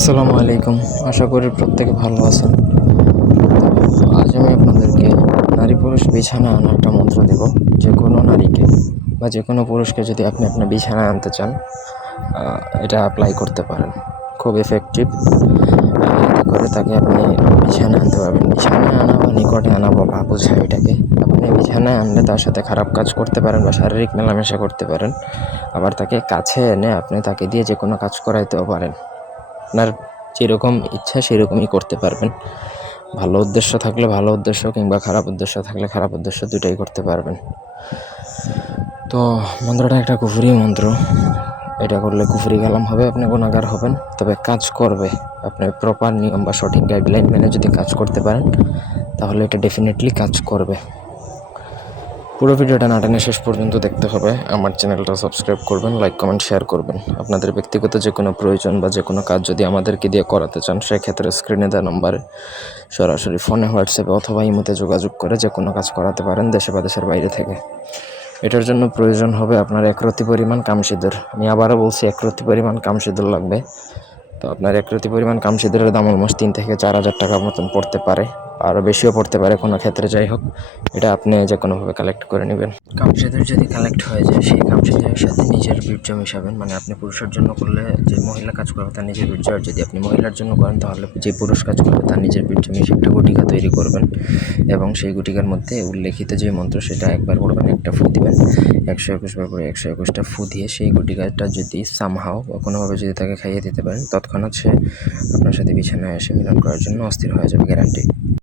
আসসালামু আলাইকুম। আশা করি প্রত্যেকে ভালো আছেন। আজ আমি আপনাদেরকে নারী পুরুষ বিছানায় আনার একটা মন্ত্র দেব। যে কোনো নারীকে বা যে কোনো পুরুষকে যদি আপনি আপনার বিছানায় আনতে চান, এটা অ্যাপ্লাই করতে পারেন। খুব এফেক্টিভ। এতে করে তাকে আপনি বিছানায় আনতে পারবেন। বিছানায় আনা বা নিকটে আনা বলা বোঝায় এটাকে। আপনি বিছানায় আনলে তার সাথে খারাপ কাজ করতে পারেন বা শারীরিক মেলামেশা করতে পারেন। আবার তাকে কাছে এনে আপনি তাকে দিয়ে যে কোনো কাজ করাইতেও পারেন। আপনার যেরকম ইচ্ছা সেরকমই করতে পারবেন। ভালো উদ্দেশ্য থাকলে ভালো উদ্দেশ্য, কিংবা খারাপ উদ্দেশ্য থাকলে খারাপ উদ্দেশ্য, দুটাই করতে পারবেন। তো মন্ত্রটা একটা কুফরি মন্ত্র। এটা করলে কুফরি কালাম হবে, আপনি গুনাহগার হবেন। তবে কাজ করবে। আপনি প্রপার নিয়ম বা সঠিক গাইডলাইন মেনে যদি কাজ করতে পারেন, তাহলে এটা ডেফিনেটলি কাজ করবে। পুরো ভিডিওটা না টেনে শেষ পর্যন্ত দেখতে হবে। আমার চ্যানেলটা সাবস্ক্রাইব করবেন, লাইক কমেন্ট শেয়ার করবেন। আপনাদের ব্যক্তিগত যে কোনো প্রয়োজন বা যে কোনো কাজ যদি আমাদেরকে দিয়ে করাতে চান, সেক্ষেত্রে স্ক্রিনে দেওয়া নম্বরে সরাসরি ফোনে, হোয়াটসঅ্যাপে অথবা ইমোতে যোগাযোগ করে যে কোনো কাজ করাতে পারেন, দেশে বা দেশের বাইরে থেকে। এটার জন্য প্রয়োজন হবে আপনার 1 রতি পরিমাণ কামসিঁদুর। আমি আবারও বলছি, 1 রতি পরিমাণ কামসিঁদুর লাগবে। তো আপনার 1 রতি পরিমাণ কামসিঁদুরের দাম অলমোস্ট 3 থেকে 4 হাজার টাকা মতন পড়তে পারে, আরও বেশিও পড়তে পারে কোনো ক্ষেত্রে। যাই হোক, এটা আপনি যে কোনোভাবে কালেক্ট করে নেবেন। কামসিঁদুর যদি কালেক্ট হয়ে যায়, সেই কামসিঁদুরের সাথে নিজের বীর্য মিশাবেন। মানে আপনি পুরুষের জন্য করলে যে মহিলা কাজ করবে তার নিজের বীর্য, আর যদি আপনি মহিলার জন্য করেন তাহলে যে পুরুষ কাজ করবে তার নিজের বীর্য মিশিয়ে একটা গুটিকা তৈরি করবেন। এবং সেই গুটিকার মধ্যে উল্লেখিত যে মন্ত্র সেটা একবার পড়বেন, একটা ফু দিবেন। 121 বার করে 121টা ফু দিয়ে সেই গুটিকাটা যদি সামহাও বা কোনোভাবে যদি তাকে খাইয়ে দিতে পারেন, তৎক্ষণাৎ সে আপনার সাথে বিছানায় এসে মিলন করার জন্য অস্থির হয়ে যাবে, গ্যারান্টি।